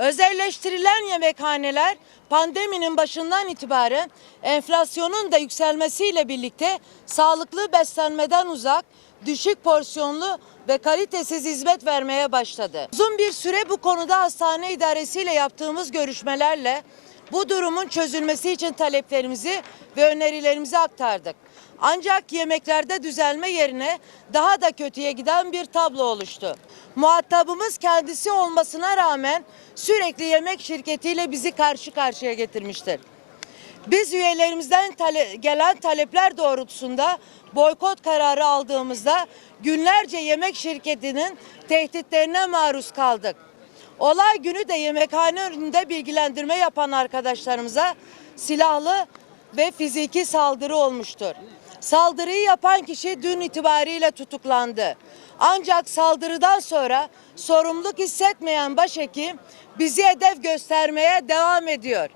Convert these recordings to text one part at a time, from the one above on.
Eleştirilen yemekhaneler pandeminin başından itibaren enflasyonun da yükselmesiyle birlikte sağlıklı beslenmeden uzak, düşük porsiyonlu ve kalitesiz hizmet vermeye başladı. Uzun bir süre bu konuda hastane idaresiyle yaptığımız görüşmelerle bu durumun çözülmesi için taleplerimizi ve önerilerimizi aktardık. Ancak yemeklerde düzelme yerine daha da kötüye giden bir tablo oluştu. Muhatabımız kendisi olmasına rağmen sürekli yemek şirketiyle bizi karşı karşıya getirmiştir. Biz üyelerimizden tale- gelen talepler doğrultusunda boykot kararı aldığımızda günlerce yemek şirketinin tehditlerine maruz kaldık. Olay günü de yemekhane önünde bilgilendirme yapan arkadaşlarımıza silahlı ve fiziki saldırı olmuştur. Saldırıyı yapan kişi dün itibariyle tutuklandı. Ancak saldırıdan sonra sorumluluk hissetmeyen başhekim bizi hedef göstermeye devam ediyor.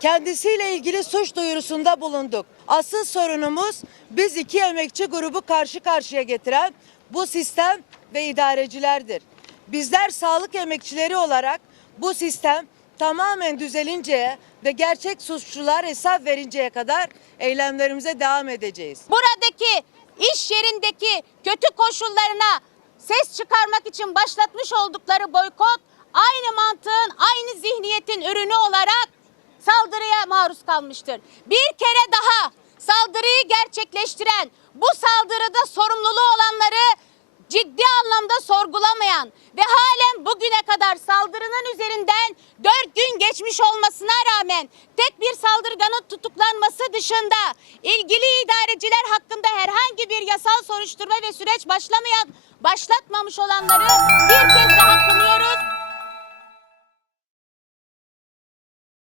Kendisiyle ilgili suç duyurusunda bulunduk. Asıl sorunumuz biz iki emekçi grubu karşı karşıya getiren bu sistem ve idarecilerdir. Bizler sağlık emekçileri olarak bu sistem tamamen düzelinceye ve gerçek suçlular hesap verinceye kadar eylemlerimize devam edeceğiz. buradaki iş yerindeki kötü koşullarına ses çıkarmak için başlatmış oldukları boykot aynı mantığın, aynı zihniyetin ürünü olarak saldırıya maruz kalmıştır. Bir kere daha saldırıyı gerçekleştiren, bu saldırıda sorumluluğu olanları ciddi anlamda sorgulamayan ve halen bugüne kadar saldırının üzerinden dört gün geçmiş olmasına rağmen tek bir saldırganın tutuklanması dışında ilgili idareciler hakkında herhangi bir yasal soruşturma ve süreç başlamayan başlatmamış olanları bir kez daha kınıyoruz.